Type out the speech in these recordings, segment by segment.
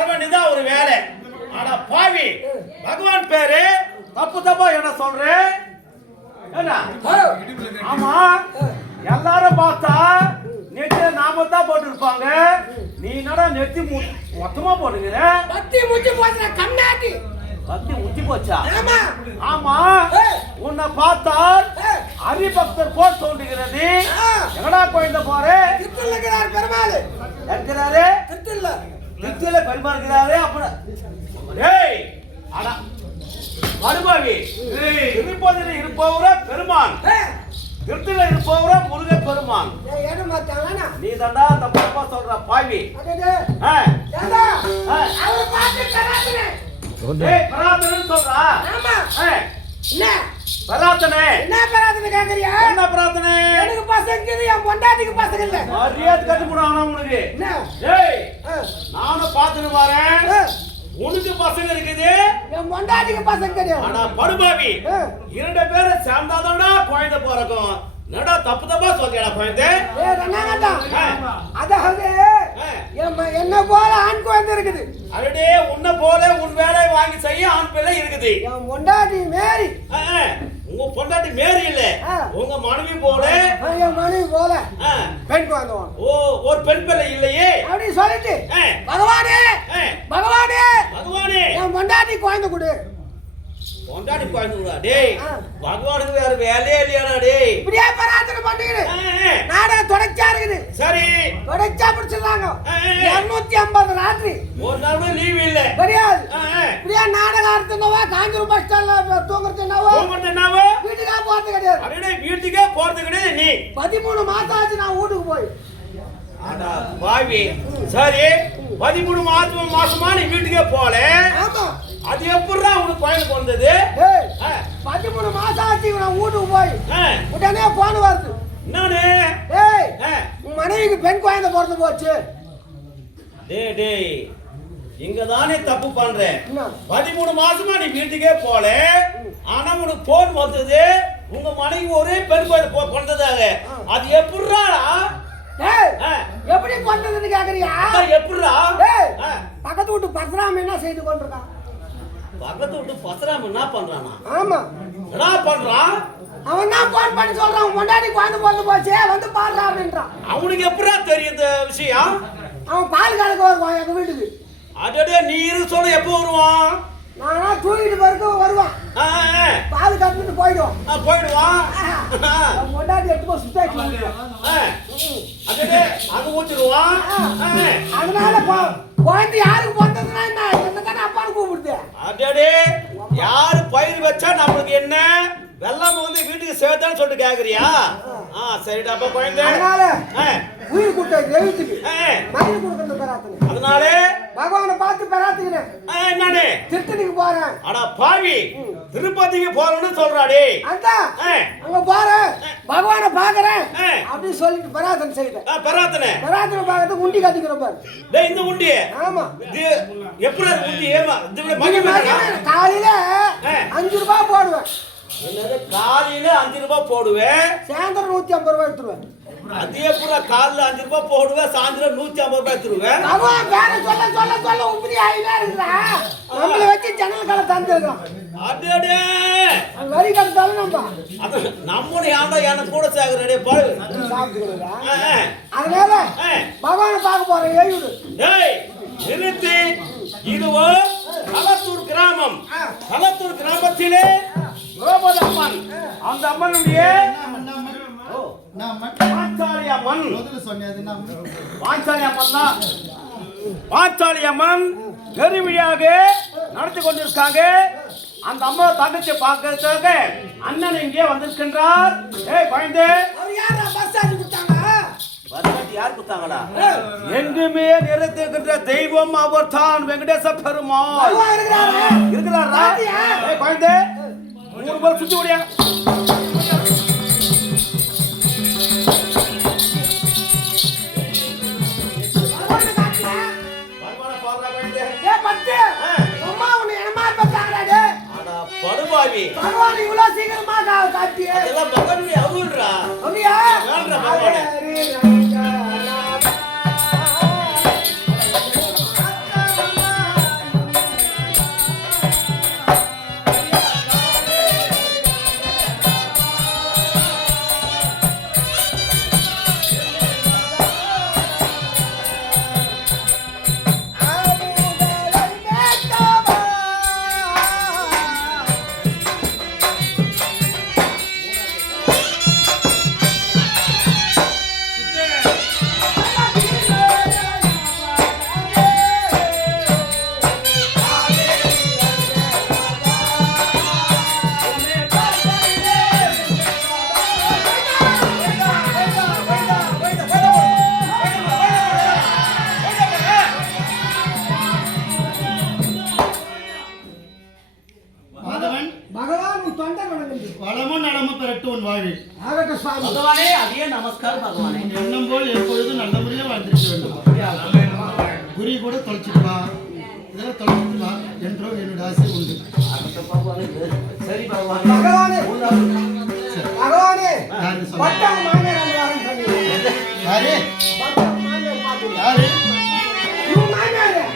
வர வேண்டியதான் ஒரு வேலை. ஆனா பாவி பகவான் பேரு தப்பு தப்பா என்ன சொல்றேன்? ஆமா, எல்லாரும் பார்த்தா நெத்தி நாம தான் போட்டு இருப்பாங்க. நீ என்னடா நெத்தி மொத்தமா போட்டுக்கிற? பத்தி முச்சி போச்சுனா கண்ணாடி. பத்தி முச்சி போச்சா? ஆமா, உன்னை பார்த்தால் ஹரிபக்தர் போல் தோன்றுகிறது. எங்கடா கோயில்ல போற? திருத்தல இருக்கிறார் பெருமாள். இருக்கிறாரு திருத்தல பெருமாள் இருக்கிறாரு. அப்புறம் டேய் அடா மறுபாவி திருப்பதியில் இருப்பவர பெருமான், திருத்தில இருப்பவர முருக பெருமான். நீ தாண்டா தப்பா சொல்ற பாவி. சொல்றா பிரார்த்தனை. என்ன பிரார்த்தனை கேக்குறியா? என்ன பிரார்த்தனை? எனக்கு பசங்க என் பொண்டாட்டிக்கு பசங்க இல்ல. மரியாதை கட்டு போடானா உனக்கு? ஏய் நானும் பாத்துட்டு வரேன். உனக்கு பசங்க இருக்குது, என் பொண்டாட்டிக்கு பசங்க கிடையாது. ஆனா படுபாவி இரண்டு பேரும் சேர்ந்தாதானா குழந்தை பிறக்கும். என்னடா தப்பு தப்பா சொல்றியாடா குழந்தை? ஏய் ரண்ணாங்கடா, அதாவது என்ன போல ஆண் குழந்தை இருக்குது. அடடே உன்னை போல உன் வேலை வாங்கி செய்ய ஆண் பிள்ளை இருக்குது. என் பொண்டாட்டி மேரி. உங்க பொண்டாட்டி மேரி இல்ல, உங்க மனைவி போல. என் மனைவி போல பெண் குழந்தை. ஓ, ஒரு பெண் பிள்ளை இல்லையே அப்படி சொல்லிட்டு பகவானே பகவானே பகவானே என் பொண்டாட்டி குழந்தை கொடு. பொண்டாட்டி குழந்தை கொடு. டேய் பகவானுக்கு வேற வேலையே இல்லையாடா? டேய் இப்படியே பிரார்த்தனை பண்ணிக்கிடு. நாடகம் தொடர்ச்சியா இருக்குது. சரி தொடர்ச்சியா பிடிச்சிருந்தாங்க. 250 ராத்திரி ஒரு நாள் கூட லீவ் இல்ல கிடையாது. இப்படியே நாடகம் ஆடுறதுனாவா காஞ்சிபுரம் பஸ் ஸ்டாண்ட்ல தூங்குறதுனாவா வீட்டுக்கா போறது கிடையாது. அடடே வீட்டுக்கே போறது கிடையாது. நீ 13 மாசம் ஆச்சு நான் வீட்டுக்கு போய். அடா பாவி, சரி 13 மாசமா நீ வீட்டுக்கே போல. ஆமா, அது எப்படிடா உனக்கு குழந்தை பிறந்தது? 13 மாசம் ஆச்சு நான் வீட்டுக்கு போய். உடனே போன் வருது. என்னன்னு? ஏய் உன் மனைவிக்கு பெண் குழந்தை பிறந்து போச்சு. டேய் டேய் இங்க தானே தப்பு பண்ற. 13 மாசமா நீ வீட்டுக்கே போல, ஆனா உனக்கு போன் வந்தது உங்க மனைவி ஒரே பெண் குழந்தை பிறந்ததாக. அது எப்படிடா? எப்படி பண்றதுன்னு கேக்குறியா? எப்படிடா? பக்கத்து வீட்டு பரசுராம என்ன செய்து கொண்டிருக்கான்? பக்கத்து வீட்டு பரசுராம என்ன பண்றானா? ஆமா, என்ன பண்றான்? அவன் தான் போன் பண்ணி சொல்றான் முன்னாடி குழந்தை பிறந்து போச்சு வந்து பாடுறா அப்படின்றான். அவனுக்கு எப்படிடா தெரியும் இந்த விஷயம்? அவன் பால் கணக்கு வருவான் எங்க வீட்டுக்கு. அடடே நீ இரு சொல்ல எப்போ வருவான்? நானா தூக்கிட்டு வரைக்கும் வருவான். பால் கட்டிட்டு போயிடுவான். முன்னாடி எடுத்து போய் சுத்தாச்சு. அடடே அங்க ஊத்திடுவான். அதனால குழந்தை யாருக்கு பிறந்ததுன்னா என்ன என்ன தானே அப்பான்னு கூப்பிடுது. அடடே யாரு பயிர் வச்சா நம்மளுக்கு என்ன? வெள்ளாம வந்து வீட்டுக்கு சேர்த்தான்னு சொல்லிட்டு கேக்குறியா? சரிடா அப்ப குழந்தை. அதனால உயிர் கூட்ட எழுத்துக்கு மயில் கொடுக்கறது பெறாத்துங்க. அதனால பகவானை பார்த்து பெறாத்துக்கிறேன். என்னன்னு திருத்தணிக்கு போறேன். அடா பாவி, திருப்பதிக்கு போறேன்னு சொல்றாடே. அதான் அங்க போறேன் பகவானை பாக்குறேன் அப்படின்னு சொல்லிட்டு பெறாத்தனை செய்தேன். பெறாத்தனை பார்க்கறதுக்கு உண்டி கட்டிக்கிற பாரு. டேய் இந்த உண்டி. ஆமா, எப்படி உண்டி? ஏமா காலையில 5 ரூபாய் போடுவேன். என்னது காலையில 5 ரூபாய் போடுவேன், சாயந்தரம் 150 ரூபாய் எடுத்துருவேன். அதே பூரா காலைல 5 ரூபாய் போடுவேன், சாயந்தரம் 150 ரூபாய் எடுத்துருவேன். பகவான் பேர சொல்ல சொல்ல சொல்ல உப்பரி ஆயிட்டே இருக்குடா. நம்மள வச்சு ஜன்னல் கலை தந்துருக்கான். அடடே வரி கட்டாலும் நம்மள யாண்டா எனக்கு கூட சேகரடே பாரு சாப்பிடுறா. அதனால பகவானை பார்க்க போறேன். எழுது டேய் நிறுத்தி. இதுவோ களத்தூர் கிராமம். களத்தூர் கிராமத்திலே திரௌபதி அம்மன், அந்த அம்மனுடைய பாஞ்சாலி அம்மன். பாஞ்சாலி அம்மன் தான். பாஞ்சாலி அம்மன் பெருவிழாக நடத்தி கொண்டிருக்காங்க. அந்த அம்மா தங்கச்சி பார்க்கறதுக்காக அண்ணன் இங்கே வந்திருக்கின்றார். ஏய் குழந்தை, யார் கொடுத்தாங்களா? எங்குமே நிறைந்திருக்கின்ற தெய்வம் அவர் தான் வெங்கடேச பெருமாள் இருக்கிறாரா? ஏய் குழந்தை, 3 பேர் சுத்தி ஓடியா. படுபாவி பகவான் இவ்வளவு சீக்கிரமா காட்டி அதெல்லாம் பகவானுடைய அருள்ரா. அப்படியா? வேண்டா பகவானே. பகவானே அதே நமஸ்காரம் பகவானே. எண்ணம் போல் எப்பொழுதும் நல்ல முறையில் வாழ்ந்திருக்க வேண்டும். குறி கூட தொலைச்சிக்கலாம், இதெல்லாம் தொலைச்சிக்கலாம் என்றோ என்னுடைய ஆசை உண்டு. சரி பகவானே. பகவானே பகவானே யாரு சொல்ல? பட்டம் மாநகர் என்று வாரம் சொன்னீங்க. யாரு பட்டம் மாநகர் பார்த்தீங்க. யாரு இவங்க மாநகர்.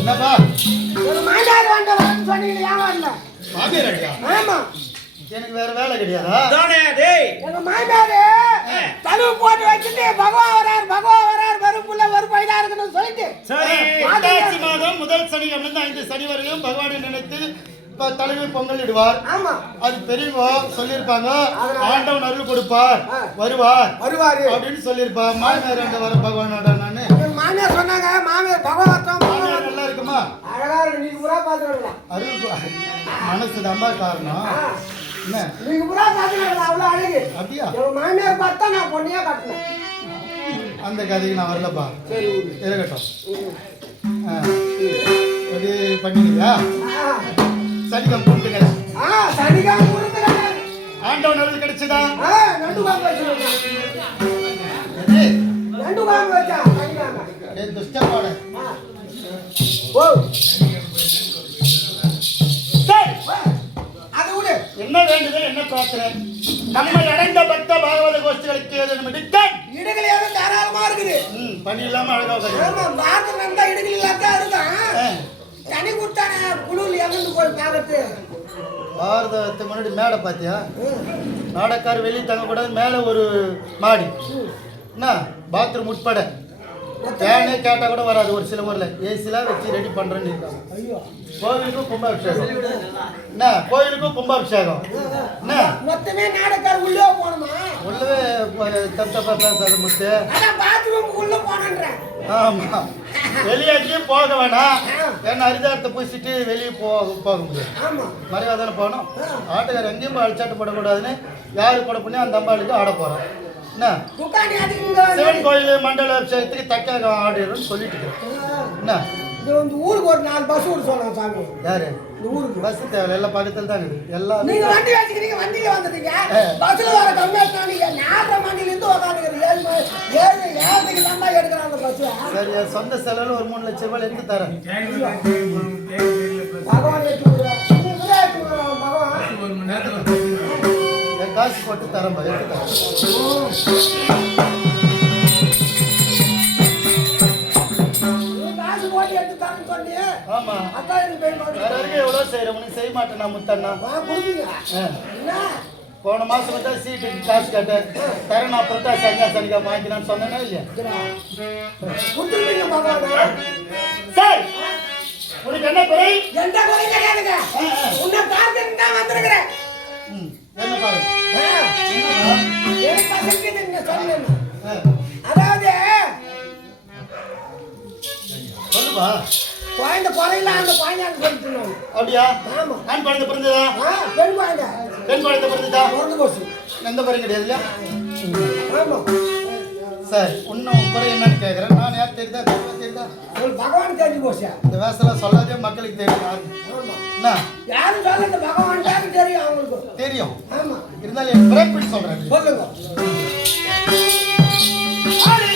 என்னப்பா ஒரு மாநகர் வந்தவன் சொன்னீங்க. ஏன் வரல? மாமியார் அடியா? ஆமா எனக்கு வேற வேலை கிடையாதா? தானே டேய். எங்க மாமியாரு தழுவு போட்டு வச்சுட்டு பகவான் வரார் வெறுப்புள்ள ஒரு பைதா இருக்குன்னு சொல்லிட்டு சரி. புரட்டாசி மாதம் முதல் சனிக்கிழமை 5 சனி வரையும் பகவானை நினைத்து தலைவி பொங்கல் இடுவார். ஆமா அது பெரியவோ சொல்லியிருப்பாங்க, ஆண்டவன் அருள் கொடுப்பார், வருவார் வருவாரு அப்படின்னு சொல்லியிருப்பா. மாமியார் ஆண்ட வர பகவானோட நானு. எங்க மாமியார் சொன்னாங்க, மாமியார் பகவான் மாமியார் நல்லா இருக்குமா? அழகா இருக்கு. நீங்க புறா பாத்துக்கலாம். அருள் மனசு தான்பா காரணம். என்ன நீங்க புறா பாத்துக்கலாம். அவ்வளவு அழகு. அப்படியா? எங்க மாமியார் பார்த்தா நான் பொண்ணையா காட்டினேன். அந்த கதைக்கு நான் வரலப்பா. சரி இருக்கட்டும். அப்படி பண்ணிக்கிறியா? சனிக்கம் கும்பிட்டுங்க. சனிக்காக கொடுத்துருக்காங்க. ஆண்டவன் அருள் கிடைச்சதா? நண்டு வாங்க வச்சிருக்கேன். எது? நண்டு வாங்க வச்சா சனிக்காக. ஏய் துஷ்டப்பாட. ஓ சரி. அது விடு. என்ன வேண்டுதல், என்ன பிரார்த்தனை? நம்மை அடைந்த பக்த பாகவத கோஷ்டிகளுக்கு ஏதேனும் இடுக்கண்? இடுகள் ஏதும் தாராளமா இருக்குது. பணி இல்லாம அழகா உட்காரு. ஆமா பாரதம் இருந்தா இடுகள் இல்லாதான் இருந்தான். தனி கொடுத்தானே குழுவில் எங்கிருந்து போய் பார்க்கறது. பாரதத்துக்கு முன்னாடி மேடை பார்த்தியா? நாடக்கார் வெளியே தங்கக்கூடாது, மேலே ஒரு மாடி, என்ன பாத்ரூம் உட்பட. ஃபேனே கேட்டால் கூட வராது. ஒரு சில ஊரில் ஏசிலாம் வச்சு ரெடி பண்ணுறேன்னு இருக்காங்க. ஐயோ கோவிலுக்கும் கும்பாபிஷேகம். என்ன கோவிலுக்கும் கும்பாபிஷேகம். என்ன மொத்தமே நாடக்கார் உள்ளே போகணுமா? உள்ளவே தப்பா பேசாத முத்து. அதான் பாத்ரூமுக்கு உள்ள போனன்றேன். ஆமா, வெளியேயும் போக வேணாம். ஏன்னா அரிதாரத்தை பூசிட்டு வெளியே போக முடியாது. ஆமா மறைவாதானே போகணும். ஆட்டுக்கார் எங்கேயும் அழிச்சாட்டு போடக்கூடாதுன்னு யாரு கூட பண்ணி அந்த அம்பாளுக்கு ஆட போறோம். என்ன துக்காணி அதிகங்க. சிவன் கோயில் மண்டல அபிஷேகத்துக்கு தக்காக ஆடிடும்னு சொல்லிட்டு என்ன இந்த ஊருக்கு ஒரு 4 பஸ் விட சொல்லலாம் சாமி. யாரு இந்த ஊருக்கு பஸ் தேவை? எல்லாம் பக்கத்தில் தான் இருக்குது. எல்லாம் நீங்க வண்டி வச்சுக்கிறீங்க, வண்டியில வந்துட்டீங்க. பஸ்ல வர கம்மியா நீங்க 4:30 மணில இருந்து உட்காந்துக்கிறீங்க. 7:30 தான் எடுக்கிறாங்க அந்த பஸ். சரி, என் சொந்த செலவில் ஒரு 3 லட்சம் ரூபாய் எடுத்து தரேன். பகவான் வச்சு பகவான் என் காசு போட்டு தரேன், எடுத்து தரேன். காசு போட்டு எடுத்து தரேன்னு சொல்லி ஆமா, அதான் எனக்கு பேர் வேற வரைக்கும் எவ்வளோ செய்கிறேன், உனக்கு செய்ய மாட்டேன் நான் முத்தண்ணா. கொடுப்பீங்க என்ன போன மாசம் தான் சீட்டுக்கு காசு கேட்டேன் தரேன். நான் புரட்டாசி சனிக்கா வாங்கினான்னு சொன்னேன்னா இல்லையா? கொடுத்துருவீங்க பகவான். சரி, உனக்கு என்ன குறை? எந்த குறையும் கிடையாதுங்க. உன்னை பார்த்துட்டு தான் வந்திருக்கிறேன். என்ன பாரு. என் பசங்க நீங்க சொல்லணும். அதாவது சொல்லுப்பா. குழந்தை குறையில அந்த குழந்தைன்னு சொல்லிட்டு அப்படியா? ஆமா. ஆண் குழந்தை பிறந்ததா? பெண் குழந்தை பெண் குழந்தை பிறந்ததா? பிறந்து போச்சு. எந்த குறையும் கிடையாது இல்லையா? ஆமா சரி, இன்னும் குறை என்னன்னு கேட்குறேன். நான் யார் தெரியுதா? தெரியுதா? உங்களுக்கு பகவான் தெரிஞ்சு போச்சா? இந்த வேசெல்லாம் சொல்லாதே, மக்களுக்கு தெரியும். ஆமா என்ன யாரும் சொல்ல இந்த பகவான் தான் தெரியும் அவங்களுக்கு. தெரியும். ஆமா இருந்தாலும் என் பிறப்பின்னு சொல்றேன். சொல்லுங்க. ஆளில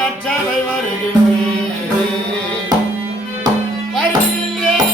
நச்சவை வருகின்றேன் வருகின்றேன்.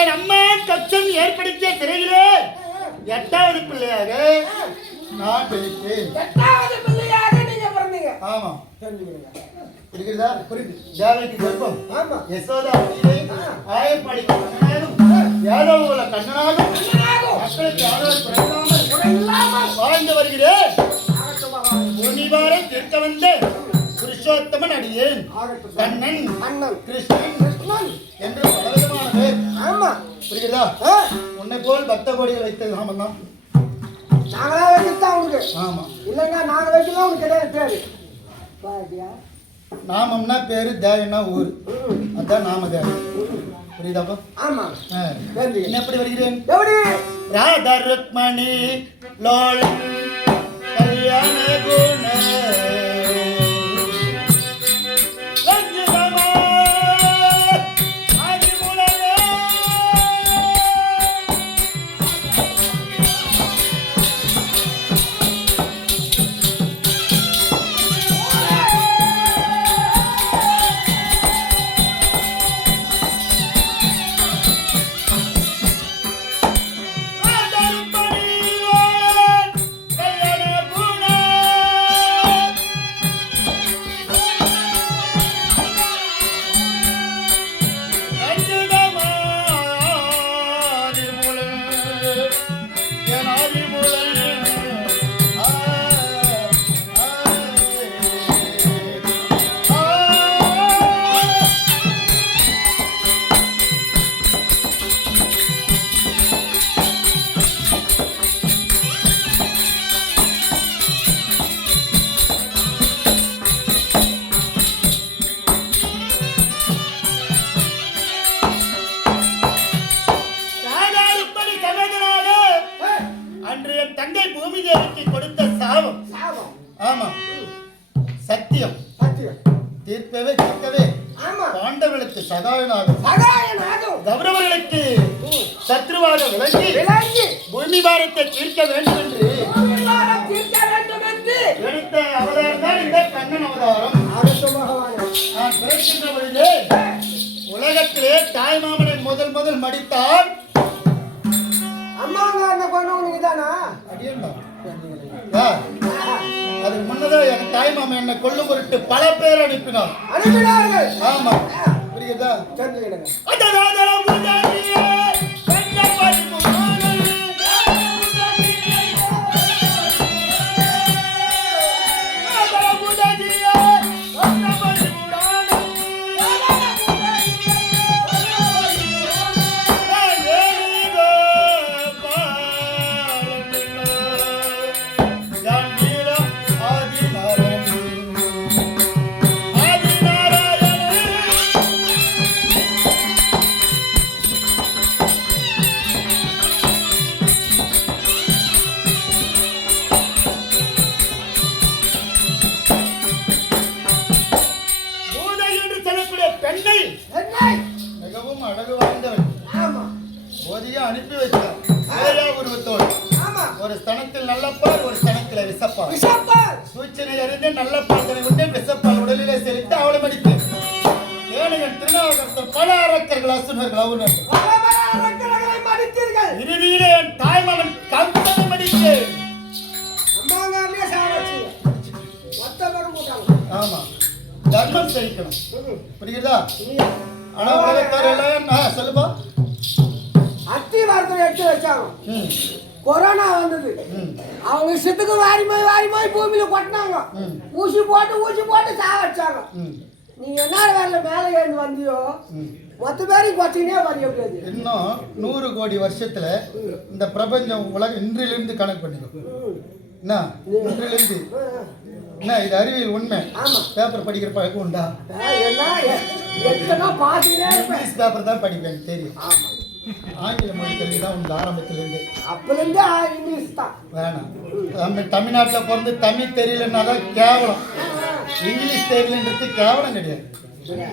என் அம்மா கச்சம் ஏற்படுத்திய சிறையிலே 8வது பிள்ளையாக நான் பிறந்தேன். 8வது பிள்ளையாக நீங்க பிறந்தீங்க. ஆமா, தெரிஞ்சுக்கிறீங்க. புரியுதா? புரியுது. தேவகி கர்ப்பம். ஆமா. யசோதா ஆயப்பாடி கண்ணனாலும் யாதவகுல கண்ணனாலும் மக்களுக்கு யாரும் குறையில்லாமல் வாழ்ந்து வருகிறேன். பூமிபாரை தீர்க்க வந்த புருஷோத்தமன் அடியேன். கண்ணன், அண்ணன், கிருஷ்ணன் என்று பலவிதமான பேர். ஆமா, புரியுதா? உன்னை போல் பக்த கோடிகள் வைத்தது நாம தான். நாங்களா வைக்கத்தான் உனக்கு. ஆமா, இல்லைங்க நாங்க வைக்கலாம் உனக்கு கிடையாது பேரு. பாத்தியா, நாமம்னா பேரு, தேவன்னா ஊர், அதான் நாம தேவன். புரியுதாப்பா? ஆமா. என்ன எப்படி வருகிறேன்? எப்படி? ராதா ருக்மணி லோல் கல்யாண குண சத்தியம் தீர்ப்பவே கேட்கவே பாண்டவர்களுக்கு சகாயனாகும் கௌரவர்களுக்கு சத்ருவாக விளங்கி பூமி பாரத்தை தீர்க்க வேண்டும் என்று எடுத்த அவதாரம் தான் இந்த கண்ணன் அவதாரம். நான் பிறக்கின்ற பொழுது உலகத்திலே தாய் மாமனை முதல் மடித்தால் அதுக்கு முன்னதான் என் தாய் மாமன் என்னை கொல்லும் பொருட்டு பல பேர் அனுப்பினார்கள். ஆமா, புரியுதா? என்னை மிகவும் அழகு வாய்ந்தவள். ஆமா போதிய அனுப்பி வைத்தார் ஏழா உருவத்தோடு. ஆமா ஒரு ஸ்தனத்தில் நல்லப்பால், ஒரு ஸ்தனத்தில் விசப்பால். விஷப்பால் சூச்சனை அறிந்து நல்லப்பால் தனை உண்டு விசப்பால் உடலிலே செலுத்தி அவளை மடித்து ஏனையன் திருநாவுக்கரசர் பல அரக்கர்கள் அசுரர்கள் அவுணர்கள் பலபல மடித்தீர்கள். இறுதியிலே என் தாய்மாமன் கம்பனை மடித்து. அம்மாங்காரனே சாவச்சு மொத்த படம் போட்டாங்க. ஆமா, தர்மம் செய்யணும். புரியுதா? ஆனா உலகத்தார் எல்லாம் சொல்லுப்பா. அத்தி வாரத்தில் எடுத்து வச்சாங்க. ம் கொரோனா வந்தது. ம் அவங்க இஷ்டத்துக்கு வாரி போய் பூமியில கொட்டினாங்க. ஊசி போட்டு சாவச்சாங்க. ம் நீ என்ன வேலை மேலே ஏறி வந்தியோ மொத்த பேரையும் கொச்சினே வர முடியாது. இன்னும் 100 கோடி வருஷத்துல இந்த பிரபஞ்சம் உலகம் இன்றிலிருந்து கணக்கு பண்ணிடும். என்ன இன்றிலிருந்து என்ன இது அறிவியல் உண்மை. ஆமா பேப்பர் படிக்கிற பழக்கம் உண்டா? எத்தனை பார்த்துக்கிட்டே இருப்பேன். இங்கிலீஷ் பேப்பர் தான் படிப்பேன் தெரியும். ஆமா ஆங்கில மொழி கல்வி தான் உண்டு ஆரம்பத்திலிருந்து. அப்பலேருந்து இங்கிலீஷ் தான் வேணாம். தமிழ்நாட்டில் பிறந்து தமிழ் தெரியலன்னா தான் கேவலம். இங்கிலீஷ் தெரியலன்றது கேவலம் கிடையாது.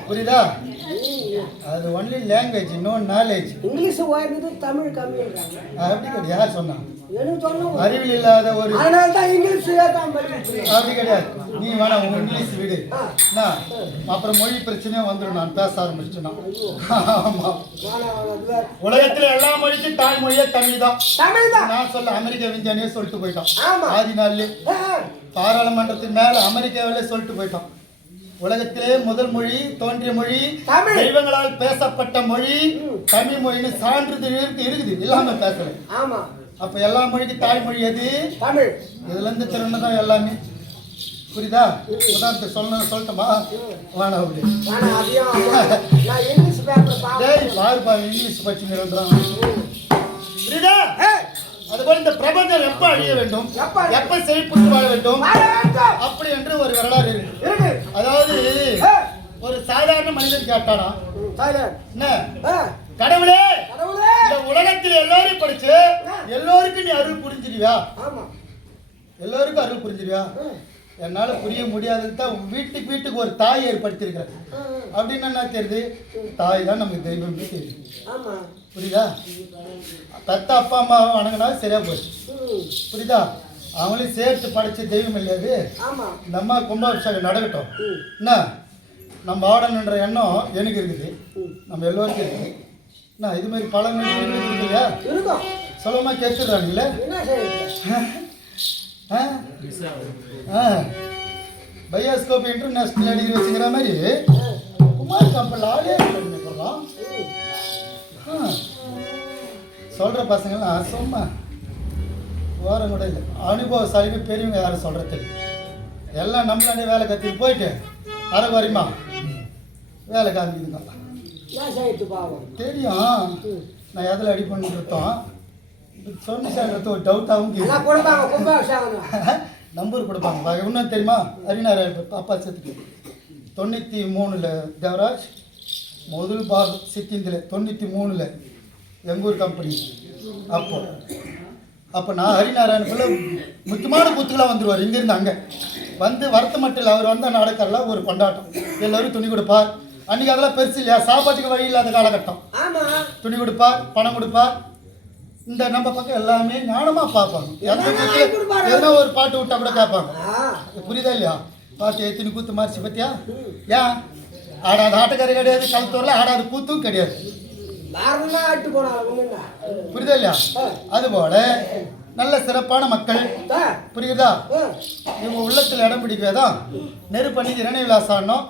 புரியுதா? அது only language, no knowledge. English உயர்ந்தது தமிழ் கம்மின்றாங்க. அப்படி கிடையாது. யார் சொன்னா? எனக்கு சொன்னோம். அறிவில் இல்லாத ஒரு அதனால தான் இங்கிலீஷ் தான் படிக்கிறேன். அப்படி கிடையாது. நீ வேணா உங்க இங்கிலீஷ் விடு. அப்புறம் மொழி பிரச்சனையே வந்துடும் நான் பேச ஆரம்பிச்சுன்னா. ஆமா, உலகத்துல எல்லா மொழிக்கும் தாய்மொழியே தமிழ் தான். தமிழ் தான். நான் சொல்ல அமெரிக்கா விஞ்ஞானியே சொல்லிட்டு போயிட்டான். ஆமா. ஆதி நாள்லயே பாராளுமன்றத்தின் மேல அமெரிக்காவிலே சொல்லிட்டு போயிட்டான். உலகத்திலே முதல் மொழி தோன்றிய மொழி தமிழ். தெய்வங்களால் பேசப்பட்ட மொழி தமிழ் மொழின்னு சான்றிதழ் இருக்குது. இல்லாம பேசல. ஆமா. அப்ப எல்லா மொழிக்கு தாய்மொழி எது? தமிழ். இதுல இருந்து திறன்னு தான் எல்லாமே. புரியுதா? உதாரணத்தை சொல்லட்டுமா? வேணாம் அப்படி. பாருப்பா இங்கிலீஷ் படிச்சுங்கிறான். புரியுதா? அதுபோல இந்த பிரபஞ்சம் எப்ப அழிய வேண்டும், எப்ப செழிப்புற்று வாழ வேண்டும் அப்படி என்று ஒரு வரலாறு இருக்கு. அதாவது ஒரு சாதாரண மனிதன் கேட்டானா, என்ன கடவுளே இந்த உலகத்தில் எல்லாரும் படிச்சு எல்லோருக்கும் நீ அருள் புரிஞ்சிருவியா? எல்லோருக்கும் அருள் புரிஞ்சிருவியா? என்னால புரிய முடியாதுன்னு தான் வீட்டுக்கு ஒரு தாய் ஏற்படுத்தியிருக்கிறேன். அப்படின்னு என்ன தெரியுது? தாய் தான் நமக்கு தெய்வம் தெரியுது. புரியுதா? தத்த அப்பா அம்மா வணங்கினா சரியா போச்சு. புரியுதா? அவங்களையும் சேர்த்து படைச்ச தெய்வம் இல்லையாது. இந்த அம்மா கும்பாபிஷேகம் நடக்கட்டும். என்ன நம்ம ஆடணுன்ற எண்ணம் எனக்கு இருக்குது, நம்ம எல்லோருக்கும் இருக்குது. என்ன இது மாதிரி பழங்கள் இருக்கு இல்லையா? சொல்லமா கேட்டுடுறாங்கல்ல. பயோஸ்கோப் இன்டர்நேஷனல் அடிக்கிற வச்சுக்கிற மாதிரி குமார் கம்பல் ஆளே பண்ணலாம். சொல்கிற பசங்கள்லாம் சும்மா ஓரம் கூட இல்லை. அனுபவசாலின்னு பெரியவங்க யாரும் சொல்கிறது எல்லாம் நம்மளாண்டே வேலை கற்றுட்டு போயிட்டு அரை வரைமா வேலை காமிக்குதுங்க. தெரியும் நான் எதில் அடி பண்ணிருத்தோம் சொன்னிட்டு ஒரு டவுட்டாகவும் நம்பர் கொடுப்பாங்க. இன்னும் தெரியுமா? அரினார் அப்பா சேர்த்துக்கு 93 தேவராஜ் முதல் பாகம் சிக்கிந்தில் 93 எங்கூர் கம்பெனி. அப்போ நான் ஹரிநாராயணக்குள்ள முக்கியமான கூத்துக்கெல்லாம் வந்துடுவார். இங்கேருந்து அங்கே வந்து வரத்து மட்டும் இல்லை, அவர் வந்தால் நடக்கிறலாம் ஒரு கொண்டாட்டம். எல்லோரும் துணி கொடுப்பார். அன்றைக்கி அதெல்லாம் பெருசு இல்லையா, சாப்பாட்டுக்கு வழி இல்லாத காலகட்டம். துணி கொடுப்பார், பணம் கொடுப்பார். இந்த நம்ம பக்கம் எல்லாமே ஞானமாக பார்ப்பாங்க. எதனா ஒரு பாட்டு விட்டா கூட கேட்பாங்க. புரியுதா இல்லையா? பாட்டு எத்தனை கூத்து மாறிச்சு பத்தியா? ஏன் ஆடாத ஆட்டக்கார கிடையாது, கலத்தூரில் ஆடாத கூத்தும் கிடையாது. புரியுதா இல்லையா? அதுபோல நல்ல சிறப்பான மக்கள். புரியுதா? இவங்க உள்ளத்தில் இடம் பிடிக்கதான் நெருப்பணி இரணை விலாசானோம்.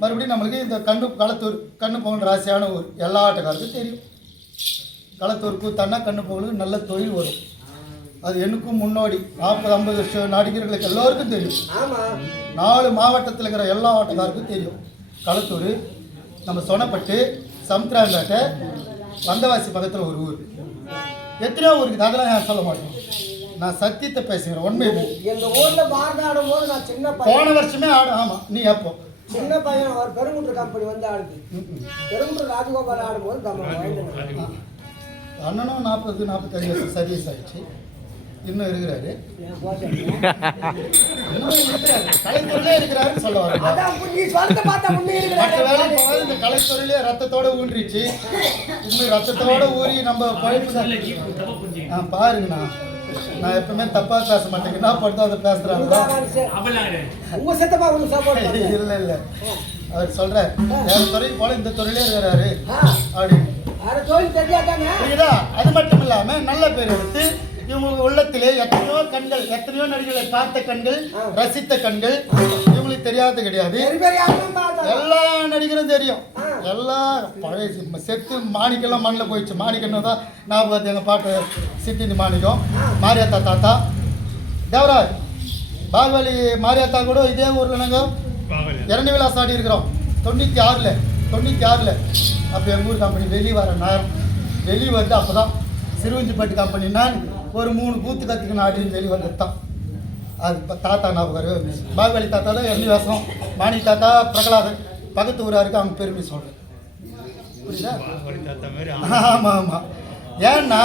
மறுபடியும் நம்மளுக்கு இந்த களத்தூர் கண்ணு போகிற ராசியான ஊர் எல்லா ஆட்டக்காருக்கும் தெரியும். களத்தூர் கூத்தானா கண்ணு போகளுக்கு நல்ல தொழில் வரும். அது எனக்கும் முன்னோடி 40-50 வருஷம் நடிகர்களுக்கு எல்லோருக்கும் தெரியும். 4 மாவட்டத்தில் இருக்கிற எல்லா ஆட்டக்காருக்கும் தெரியும். களத்தூர், நம்ம சொனப்பட்டு, சமுத்திராம்பேட்டை, வந்தவாசி பக்கத்தில் ஒரு ஊர். எத்தனையோ ஊருக்கு அதெல்லாம் நான் சொல்ல மாட்டேன். நான் சத்தியத்தை பேசுகிறேன். உண்மை எங்கள் ஊரில் பாரத ஆடும் போது நான் சின்ன போன வருஷமே ஆடும். ஆமாம், நீ எப்போ சின்ன பையன் ஒரு பெருங்குன்ற கம்பெனி வந்து ஆடுது. பெருங்குன்ற ராஜகோபால் ஆடும்போது அண்ணனும் 40-45 வருஷம் சர்வீஸ் ஆகிடுச்சு. இன்னும் இருக்கிறாரு. என் கோச்சம். இன்னும் இருக்கிறாரு. கலைத்துறையிலே இருக்கிறாருன்னு சொல்ல வரேன். அதான் நீ சொல்றத பார்த்தா முன்னே மற்ற வேலை இருக்கிறாரு. போகாது. இந்த கலைத்துறையிலே ரத்தத்தோட ஊன்றிச்சு. இன்னும் ரத்தத்தோட ஊறி நம்ம பழைப்பு பாருங்கண்ணா. நான் எப்பவுமே தப்பா பேச மாட்டேங்க. என்ன படுத்தோ அதை பேசுறாங்க. உங்க சித்தப்பா உங்களுக்கு சப்போர்ட் இல்ல இல்ல அவர் சொல்ற வேற துறைக்கு போல இந்த துறையிலே இருக்கிறாரு அப்படின்னு. வேற தொழில் தெரியாதாங்க. புரியுதா? அது மட்டும் இல்லாம நல்ல பேர் எடுத்து இவங்க உள்ளத்திலே எத்தனையோ கண்கள், எத்தனையோ நடிகளை பார்த்த கண்கள், ரசித்த கண்கள், இவங்களுக்கு தெரியாத கிடையாது. எல்லா நடிகரும் தெரியும். எல்லா பழைய செத்து மாணிக்கெல்லாம் மண்ணில் போயிடுச்சு. மாணிக்கன்னு தான் ஞாபகம் எங்கள் பாட்டு சித்தி மாணிக்கம், மாரியாத்தா தாத்தா, தேவராஜ், பாகுபலி மாரியாத்தா கூட இதே ஊரில் நாங்கள் இறண்டி விழா சாடி இருக்கிறோம். 96 அப்போ எங்கள் ஊர் கம்பெனி வெளியே வர நேரம் வெளியே வந்து அப்போ தான் சிறுவஞ்சிப்பட்டு கம்பெனின்னா ஒரு 3 கூத்து கற்றுக்கணும் அப்படின்னு வெளியே வந்தது தான். அது இப்போ தாத்தா ஞாபகம். பாகுபலி தாத்தா தான் இறண்டி வேஷம், மாணி தாத்தா பிரகலாதன் பக்கத்து ஊராருக்கு அவங்க பெருமை சொல்கிறேன். புரியுதா? ஆமாம் ஆமாம். ஏன்னா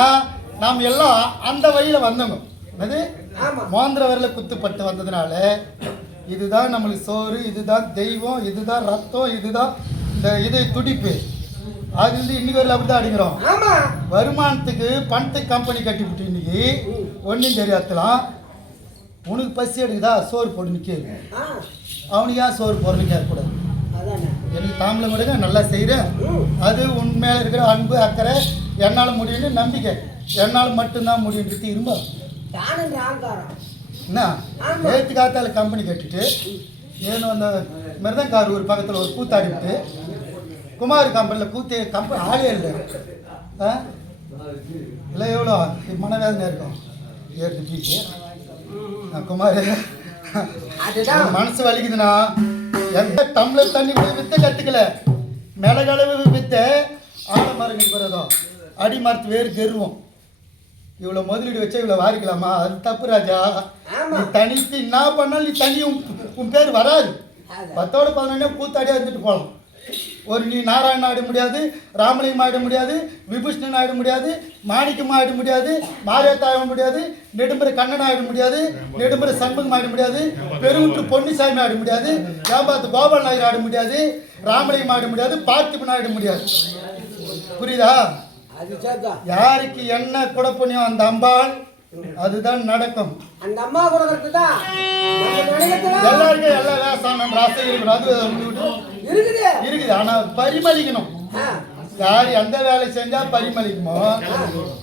நாம் எல்லாம் அந்த வழியில் வந்தோங்க. அது மோந்திர வரல குத்துப்பட்டு வந்ததுனால இதுதான் நம்மளுக்கு சோறு, இதுதான் தெய்வம், இதுதான் ரத்தம், இதுதான் இந்த இது துடிப்பு. அது வந்து இன்னைக்கு வரல அப்படி தான் அடிக்கிறோம். வருமானத்துக்கு பணத்துக்கு கம்பெனி கட்டி விட்டு இன்னைக்கு ஒன்றும் தெரியாதலாம். உனக்கு பசி எடுக்குதா சோறு போட்டு நிற்க, அவனுக்கு ஏன் சோறு போடுறதுன்னு கேட்கக்கூடாது. எனக்கு தாமில் முறைங்க நல்லா செய்கிறேன், அது உண்மையில இருக்கிற அன்பு அக்கறை, என்னால் முடியும்னு நம்பிக்கை, என்னால் மட்டும்தான் முடியுன்றது இரும்பா என்ன ஏற்று காத்தால கம்பெனி கட்டிட்டு ஏன்னு அந்த மிருதங்கார் ஒரு பக்கத்தில் ஒரு கூத்தாடிவிட்டு குமார் கம்பெனியில் கூத்து கம்பெனி ஆளே இல்லை. இல்லை எவ்வளோ மனவேதனை இருக்கும் ஏற்று குமார் மனசு வலிக்குதுண்ணா. எந்த டம்ளர் தண்ணி போய் வித்த கற்றுக்கல, மிளகளவு வித்த ஆலமரம் போகிறதோ அடி மரத்து வேறு கெருவோம். இவ்வளோ முதலீடு வச்சா இவ்வளோ வாரிக்கலாமா? அது தப்பு ராஜா. நீ தனித்து என்ன பண்ணாலும் நீ தனி உன் பேர் வராது. 10ஓட 11 கூத்தாடியா இருந்துட்டு போகலாம். ஒரு நீ நாராயணன் ஆட முடியாது, ராமலிங்கம் ஆட முடியாது, விபூஷணன் ஆட முடியாது, மாணிக்கம் ஆட முடியாது, மாரியாத்தா ஆட முடியாது, நெடும்பரை கண்ணன் ஆட முடியாது, நெடும்பரை சண்முகம் ஆட முடியாது, பெருவுற்று பொன்னிசாமி ஆட முடியாது, ஏம்பாத்து கோபால் நாயர் ஆட முடியாது, ராமலிங்கம் ஆட முடியாது, பார்த்திபன் ஆட முடியாது. புரியுதா? யாருக்கு என்ன குடப்புண்ணியம் அந்த அம்பாள் அதுதான் நடக்கும். அந்த அம்மா கொடுக்கறதுதான் எல்லாருக்கும் எல்லா வேசானம் ராசம் இருக்கணும். அது இருக்குது. ஆனா பரிமளிக்கணும். யார் எந்த வேலை செஞ்சா பரிமளிக்குமோ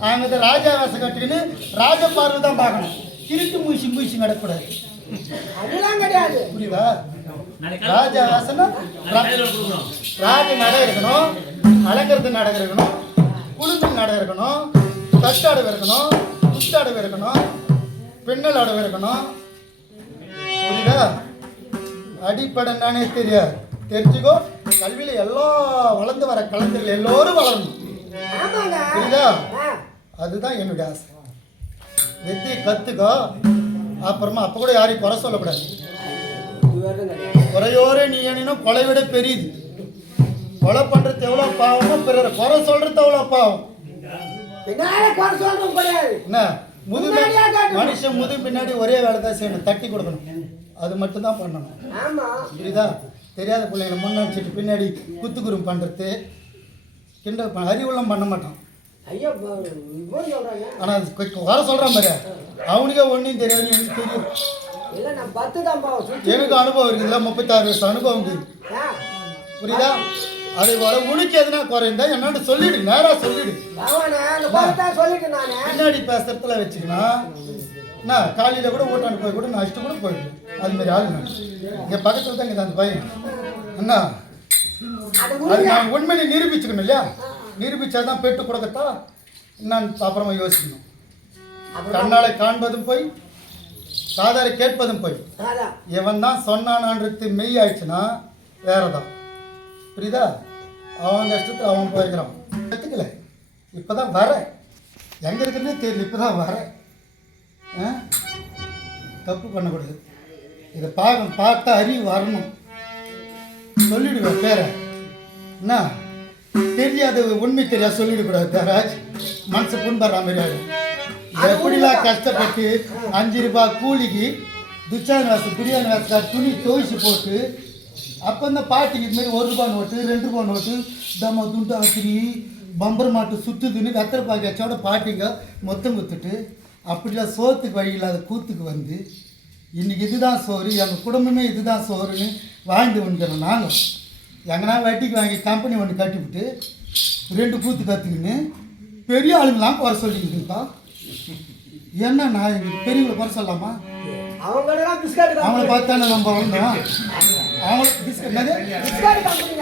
அவங்க ராஜா வேஷம் கட்டிக்கின்னு ராஜ பார்வை தான் பார்க்கணும். திருட்டு மூசி நடக்கூடாது. அதெல்லாம் கிடையாது. புரியுதா? ராஜா வேஷம் ராஜ நடை இருக்கணும், அலங்கிறது நடை இருக்கணும், குழுக்கள் நடை இருக்கணும், தட்டாடவை இருக்கணும், குச்சாடவை இருக்கணும், பின்னல் அடவை இருக்கணும். புரியுதா? அடிப்படை நானே தெரியாது, தெரிஞ்சுக்கோ. கல்வியில் எல்லா வளர்ந்து வர கலைஞர்கள் எல்லோரும் வளரணும். புரியுதா? அதுதான் என்னுடைய ஆசை. வெத்தி கற்றுக்கோ. அப்புறமா அப்போ கூட யாரையும் குறை சொல்லக்கூடாது. குறையோரே நீ என்ன கொலை விட பெரியது. கொலை பண்றது எவ்வளோ பாவமோ பிறரை குறை சொல்றது எவ்வளோ பாவம். என்ன மனுஷன் முதுகு பின்னாடி ஒரே வேலை தான் செய்யணும், தட்டி கொடுக்கணும். அது மட்டும்தான் பண்ணணும். புரியுதா? தெரியாத பிள்ளைங்களை முன்னாடிச்சிட்டு பின்னாடி குத்துக்குரும் பண்ணுறது, கிண்டல் பண்ண அறிவுலாம் பண்ண மாட்டான். ஆனால் வர சொல்கிறான் பாரு, அவனுக்கே ஒன்றும் தெரியாதுன்னு எனக்கு தெரியும். எனக்கு அனுபவம் இருக்குதுல்ல, 36 வருஷம் அனுபவம் இருக்குது. புரியுதா? அதே போல உனக்கு எதுனா குறைந்தா என்னோட சொல்லிடு, நேராக சொல்லிடு. பின்னாடி பேசுறதுல வச்சுக்கணும். என்ன காலையில் கூட ஓட்டாண்டு போய் கூட நான் அஷ்டம் கூட போயிடுவேன். அதுமாரி ஆளு நான் இங்கே பக்கத்தில் தான் இங்கே அந்த பையன் என்ன அது நான் உண்மையிலே நிரூபிச்சுக்கணும் இல்லையா? நிரூபிச்சாதான் பெட்டு கொடுக்கத்தா என்னன்னு அப்புறமா யோசிக்கணும். கண்ணாலை காண்பதும் போய் காதாரை கேட்பதும் போய் இவன் தான் சொன்னான்றது மெய் ஆயிடுச்சுன்னா வேறதான். புரியுதா? அவன் கஷ்டத்தை அவன் போய்க்கிறான். கற்றுக்கல, இப்போ தான் வர எங்கே இருக்குதுன்னே தெரியல, இப்போ தான் வர. தப்பு பண்ணக்கூடாது. இதை பார்த்தா அறிவு வரணும். சொல்லிவிடுவேன் பேரை என்ன தெரியாது, உண்மை தெரியாது சொல்லிவிடக்கூடாது. ராஜ் மனசு புண்படுற மாதிரி ஆகிடும். எப்படிலாம் கஷ்டப்பட்டு 5 ரூபாய் கூலிக்கு துச்சான் வாசு பிரியாணி வாசக்கார் துணி துவைச்சு போட்டு அப்போ இந்த பாட்டிக்கு இது மாதிரி 1 ரூபாய் நோட்டு 2 ரூபாய் நோட்டு தம்மா துண்டு ஆத்திரி பம்பர் மாட்டு சுற்றுதுன்னு கத்திர பாக்கியாச்சோட பாட்டிங்க மொத்தம் குத்துட்டு அப்படிலாம் சோத்துக்கு வழி இல்லாத கூத்துக்கு வந்து இன்றைக்கி இதுதான் சோறு எங்கள் குடும்பமே இதுதான் சோறுன்னு வாழ்ந்து வந்துக்கிறோம் நாங்கள் எங்கன்னா வட்டிக்கு வாங்கி கம்பெனி ஒன்று கட்டிவிட்டு 2 கூத்து கற்றுக்கின்னு பெரிய ஆளுங்களாம் குறை சொல்லிக்கிட்டுப்பா என்ன நான் பெரியவங்களை குறை சொல்லலாமா அவங்களாம் பிஸ்கட் அவங்கள பார்த்தானே நம்ம வந்தோம் அவங்களுக்கு பிஸ்கட் பிஸ்கட் கம்பெனி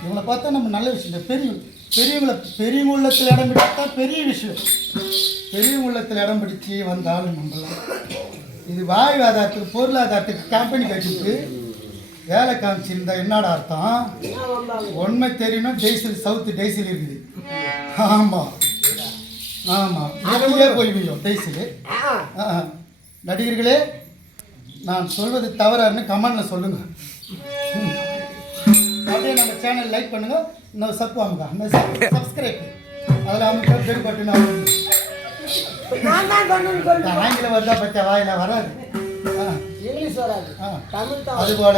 இவங்களை பார்த்தா நம்ம நல்ல விஷயம் பெரியவங்க உள்ளத்தில் இடம் பிடித்தா பெரிய விஷயம் பெரியவங்க உள்ளத்தில் இடம் பிடிச்சி வந்தாலும் நம்மளாம் இது வாழ்வாதாரத்துக்கு பொருளாதாரத்துக்கு கம்பெனி கட்டிட்டு வேலை காமிச்சிருந்தா என்னடா அர்த்தம் உண்மை தெரியணும் டெய்சில் சவுத்து டெய்சில் இருக்குது ஆமாம் ஆமாம் அதுவே போய்விடும் டெய்சில் நடிகர்களே நான் சொல்வது தவறான்னு கமெண்ட்ல சொல்லுங்க அப்படியே நம்ம சேனல் லைக் பண்ணுங்க இன்னும் சப்ஸ்கிரைப் அதில் அவங்க பெல் பட்டன் ஆங்கிலம் வருதா பச்சா வாயில வராது இங்கிலீஷ் வராது தமிழ் தான். அதுபோல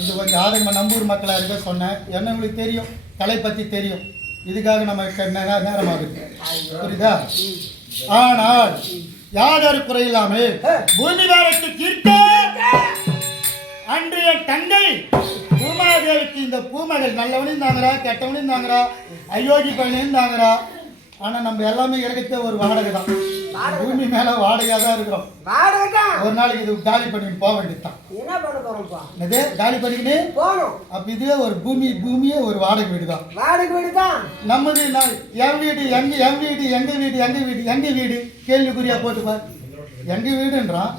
இது கொஞ்சம் ஆதரமாக நம்பூர் மக்களாக இருக்க சொன்னேன் என்ன உங்களுக்கு தெரியும் கலை பற்றி தெரியும் இதுக்காக நம்ம நேரம் ஆகுது புரியுதா ஆனால் யாதொரு குறையில்லாமல் பூமி வாரத்து தீர்த்த அன்றைய தங்கை பூமாதேவிக்கு இந்த பூமகள் நல்லவனும் இருந்தாங்கிறா கெட்டவனும் இருந்தாங்கிறா அயோத்தி பையனும் இருந்தாங்கிறா ஆனால் நம்ம எல்லாமே இறக்கத்த ஒரு வாடகை தான் பூமி மேலே வாடகையாக தான் இருக்கிறோம் ஒரு நாளைக்கு இது காலி பண்ணிட்டு போக வேண்டியதுதான் என்ன பண்ண போறோம்ப்பா இதே காலி பண்ணிக்கிட்டு போகணும். அப்போ இதுவே ஒரு பூமியே ஒரு வாடகை வீடு தான் வாடகை வீடு தான் நம்மது என் வீடு எங்க வீடு கேள்விக்குறியா போட்டுப்பார் எங்க வீடுன்றான்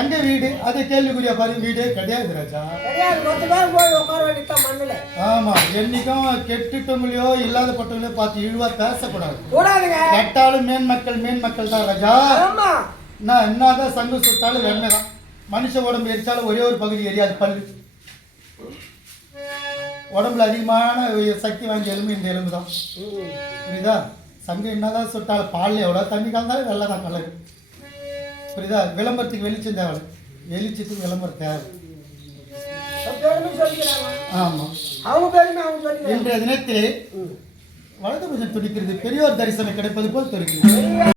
எங்க வீடு அது கேள்விக்குறியா பாரு வீடே கிடையாது ராஜா கிடையாது. 10 பேர் போய் உட்கார வேண்டியதான் மண்ணுல. ஆமா என்னைக்கும் கெட்டுட்டவங்களையோ இல்லாத பட்டவங்களையோ பார்த்து இழிவா பேசக்கூடாது கூடாதுங்க. கெட்டாலும் மேன்மக்கள் தான் ராஜா. ஆமா. நான் என்னதான் சங்கு சுட்டாலும் வெண்மை தான் மனுஷ உடம்பு எரிச்சாலும் ஒரே ஒரு பகுதி எரியாது பல்லு உடம்புல அதிகமான சக்தி வாங்கி எலும்பு இந்த எலும்பு தான் புரியுதா சங்கு என்னதான் சுட்டாலும் பாலில் எவ்வளோ தண்ணி கலந்தாலும் வெள்ளை தான் கலரு புரியுதா விளம்பரத்துக்கு வெளிச்சம் தேவை வெளிச்சத்துக்கு விளம்பரம் தேவை ஆமாம் அவங்க பேருமே அவங்க சொல்லிக்கிறாங்க. இன்றைய தினத்தில் வலது கொஞ்சம் துடிக்கிறது பெரியோர் தரிசனம் கிடைப்பது போல் தெரிகிறது